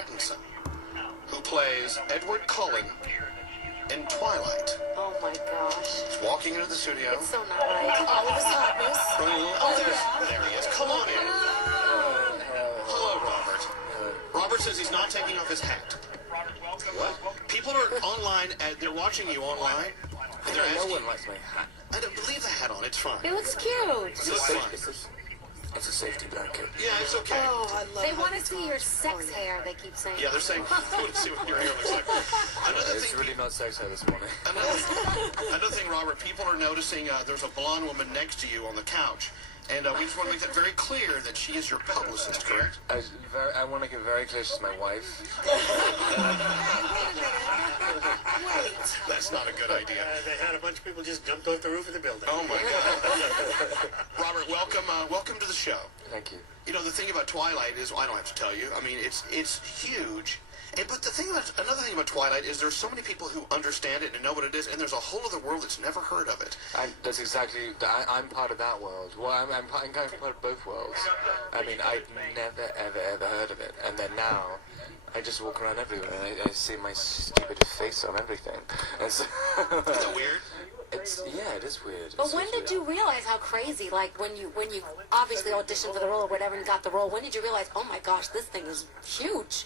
Pattinson, who plays Edward Cullen in Twilight. Oh my gosh. He's walking into the studio. It's so not right. All of his hotness. Oh, there he is. Come on in. Hello, Robert. Robert says he's not taking off his hat. What? People are online, they're watching you online. And they're asking, no one likes my hat. I don't leave the hat on, it's fine. It looks cute. You look fine. It's a safety blanket. Yeah, it's okay. Oh, I love They want to see your sex hair, they keep saying. Yeah, they're saying, I want to see what your hair looks like. It's really not sex hair this morning. Another thing, Robert, people are noticing there's a blonde woman next to you on the couch. And we just want to make that very clear that she is your publicist, correct? I want to make it very clear she's my wife. That's not a good idea. They had a bunch of people just jumped off the roof of the building. Oh, my God. Robert, welcome to the show. Thank you. You know, the thing about Twilight is, well, I don't have to tell you, I mean, it's huge. But another thing about Twilight is there's so many people who understand it and know what it is, and there's a whole other world that's never heard of it. That's exactly, I'm part of that world. Well, I'm kind of part of both worlds. I mean, I'd never, ever heard of it. And then now, I just walk around everywhere, and I see my stupid face on everything. Is that weird? Yeah, it is weird. But when did you realize how crazy, like when you obviously auditioned for the role or whatever and got the role, when did you realize, oh my gosh, this thing is huge?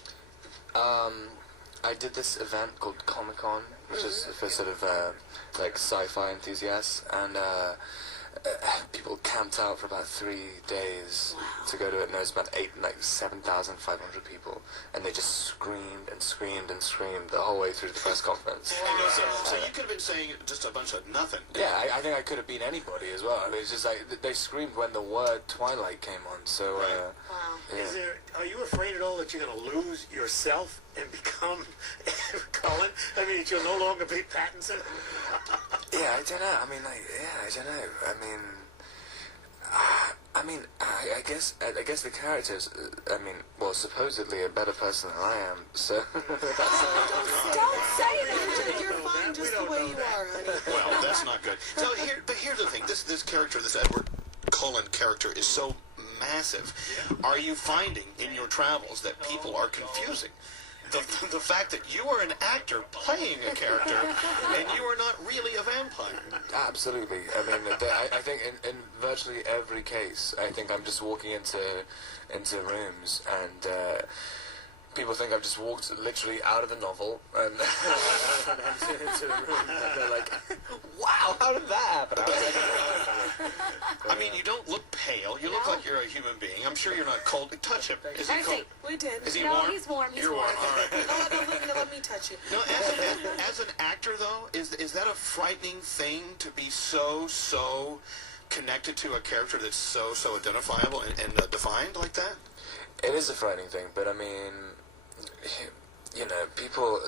I did this event called Comic-Con, which is for sort of like sci-fi enthusiasts, and people camped out for about 3 days to go to it, and there was about 7,500 people, and they just screamed and screamed and screamed the whole way through the press conference. So you could have been saying just a bunch of nothing. Yeah, I think I could have been anybody as well. It's just like they screamed when the word Twilight came on. So, Yeah. Are you afraid at all that you're going to lose yourself and become Cullen? I mean, that you'll no longer be Pattinson? Yeah, I don't know. I mean, I don't know. I mean, I guess the character's, supposedly a better person than I am, so... Don't say that! You're fine just the way you are, honey. Well, that's not good. So here's the thing. This character, this Edward Cullen character, is so massive. Are you finding in your travels that people are confusing the fact that you are an actor playing a character and you are not really a vampire? Absolutely. I mean, I think in virtually every case, I think I'm just walking into rooms and people think I've just walked literally out of the novel and into the room, and they're like, "Wow, how did that happen?" I mean, you don't look pale. You look like you're a human being. I'm sure you're not cold. Touch him. Is he cold? We did. Is he No, warm? he's warm. He's You're warm. All right. No, let me touch you. No, as an actor, though, is that a frightening thing to be so connected to a character that's so identifiable and defined like that? It is a frightening thing, but I mean, you know, people.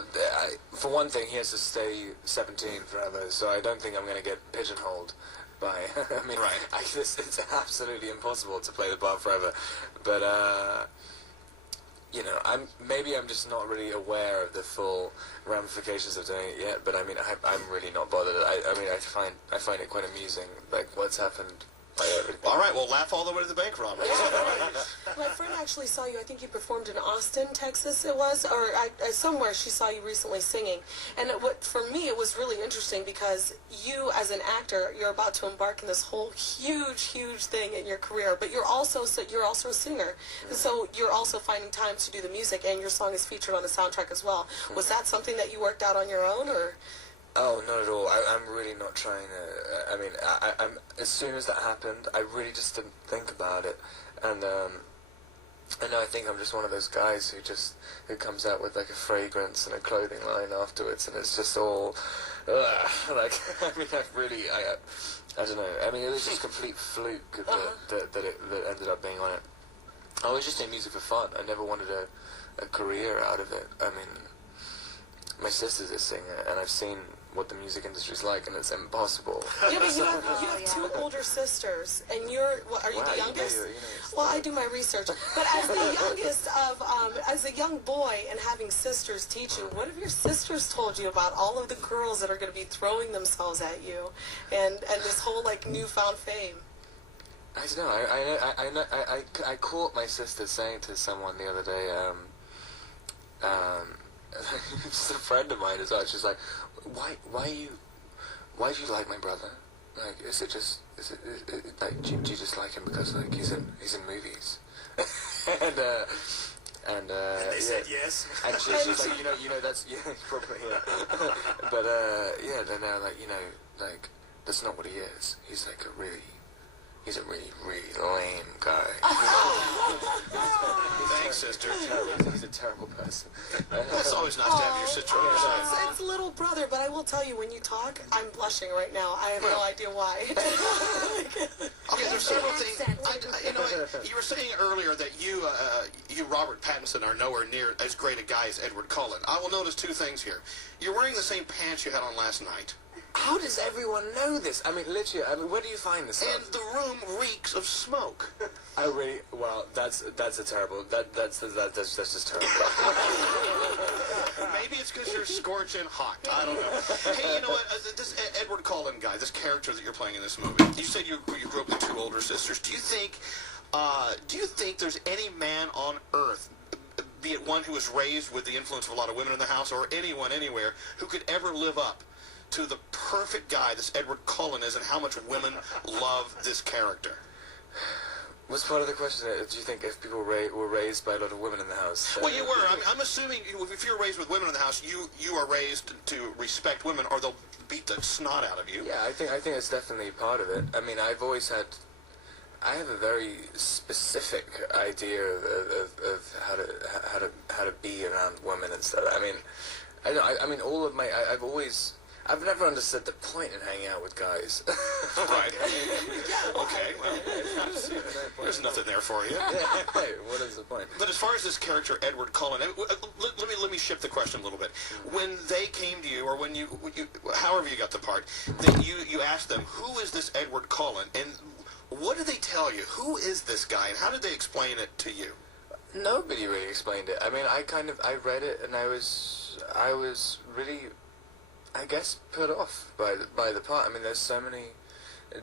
For one thing, he has to stay 17 forever, so I don't think I'm going to get pigeonholed by. I mean, right. It's absolutely impossible to play the part forever, but you know, I'm just not really aware of the full ramifications of doing it yet. But I mean, I'm really not bothered. I find it quite amusing, like what's happened. All right, well, laugh all the way to the bank, Robert. My friend actually saw you. I think you performed in Austin, Texas. It was, or somewhere she saw you recently singing. And for me, it was really interesting because you, as an actor, you're about to embark in this whole huge thing in your career. But you're also a singer, and so you're also finding time to do the music. And your song is featured on the soundtrack as well. Was that something that you worked out on your own, or? Oh, not at all. I'm really not trying to. I mean, I'm as soon as that happened, I really just didn't think about it, and I think I'm just one of those guys who comes out with like a fragrance and a clothing line afterwards, and it's just all like. I mean, I don't know. I mean, it was just complete fluke that ended up being on it. I was just doing music for fun. I never wanted a career out of it. I mean, my sister's a singer, and I've seen what the music industry's like, and it's impossible. Yeah, but you have two older sisters, and are you the youngest? Well, I do my research. But as the youngest of, as a young boy and having sisters teach you, what have your sisters told you about all of the girls that are going to be throwing themselves at you, and this whole like newfound fame? I don't know. I caught my sister saying to someone the other day, just a friend of mine as well. She's like, why do you like my brother? Like, is it like, do you just like him because like he's in movies? and They said yes. And she's like, you know, that's probably but yeah, then they're like, like that's not what he is. He's like a really lame guy. Thanks, sister. He's a terrible person. It's always nice to have your sister on your side. It's little brother, but I will tell you, when you talk, I'm blushing right now. I have no idea why. Okay, there's several things. You know, you were saying earlier that you, Robert Pattinson, are nowhere near as great a guy as Edward Cullen. I will notice two things here. You're wearing the same pants you had on last night. How does everyone know this? I mean, literally, where do you find this And stuff? the room reeks of smoke. Well, that's a terrible, that's just terrible. Maybe it's because you're scorching hot. I don't know. Hey, you know what? This Edward Cullen guy, this character that you're playing in this movie, you said you grew up with two older sisters. Do you think there's any man on earth, be it one who was raised with the influence of a lot of women in the house, or anyone anywhere, who could ever live up to the perfect guy this Edward Cullen is, and how much women love this character? What's part of the question? Do you think if people were raised by a lot of women in the house? Well, you were. I'm assuming if you're raised with women in the house, you are raised to respect women, or they'll beat the snot out of you. Yeah, I think it's definitely part of it. I mean, I have a very specific idea of how to be around women and stuff. I mean, all of my I've never understood the point in hanging out with guys. Right. Okay, well, there's nothing there for you. Hey, what is the point? But as far as this character, Edward Cullen, let me shift the question a little bit. When they came to you, or when you however you got the part, that you asked them, who is this Edward Cullen, and what did they tell you? Who is this guy, and how did they explain it to you? Nobody really explained it. I mean, I read it, and I was really, I guess, put off by the part. I mean, there's so many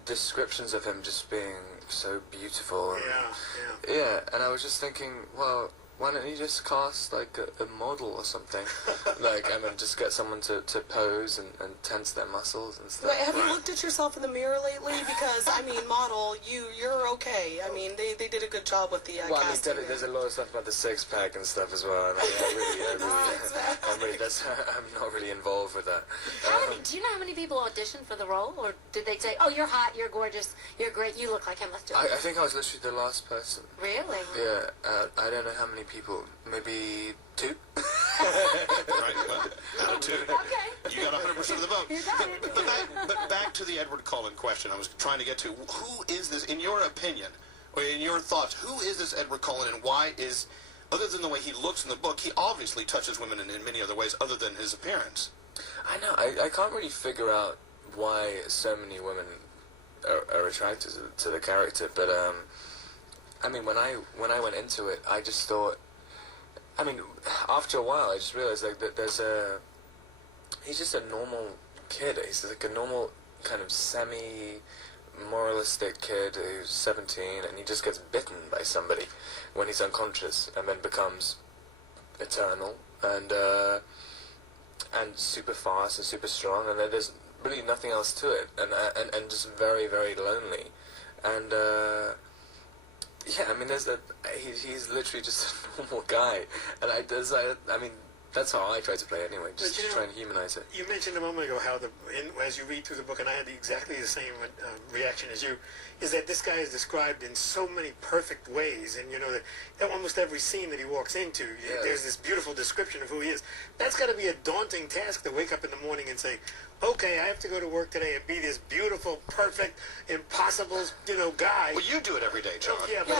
descriptions of him just being so beautiful. And, yeah, and I was just thinking, well, why don't you just cast like a model or something? Like, I mean, just get someone to pose and tense their muscles and stuff. Wait, have you looked at yourself in the mirror lately? Because, I mean, model, you're okay. I mean, they did a good job with the well, casting. I mean, there's a lot of stuff about the six-pack and stuff as well. I mean, I'm not really involved with that. Do you know how many people auditioned for the role? Or did they say, oh, you're hot, you're gorgeous, you're great, you look like him, let's do it? I think I was literally the last person. Really? Yeah, I don't know how many people, maybe 2? Right, well, out of 2. Okay. You got 100% of the vote. You got it. But back to the Edward Cullen question I was trying to get to. Who is this, in your opinion, or in your thoughts, who is this Edward Cullen, and why is, other than the way he looks in the book, he obviously touches women in many other ways other than his appearance? I know, I can't really figure out why so many women are attracted to the character, but I mean, when I went into it, I just thought, I mean, after a while, I just realized like that he's just a normal kid. He's like a normal kind of semi-moralistic kid who's 17, and he just gets bitten by somebody when he's unconscious, and then becomes eternal and super fast and super strong, and there's really nothing else to it, and just very, very lonely, and yeah, I mean, he's literally just a normal guy, and I mean, that's how I try to play anyway, just to try and humanize it. You mentioned a moment ago how as you read through the book, and I had exactly the same reaction as you, is that this guy is described in so many perfect ways, and you know that almost every scene that he walks into, there's this beautiful description of who he is. That's got to be a daunting task to wake up in the morning and say, okay, I have to go to work today and be this beautiful, perfect, impossible, guy. Well, you do it every day, John. Yeah, but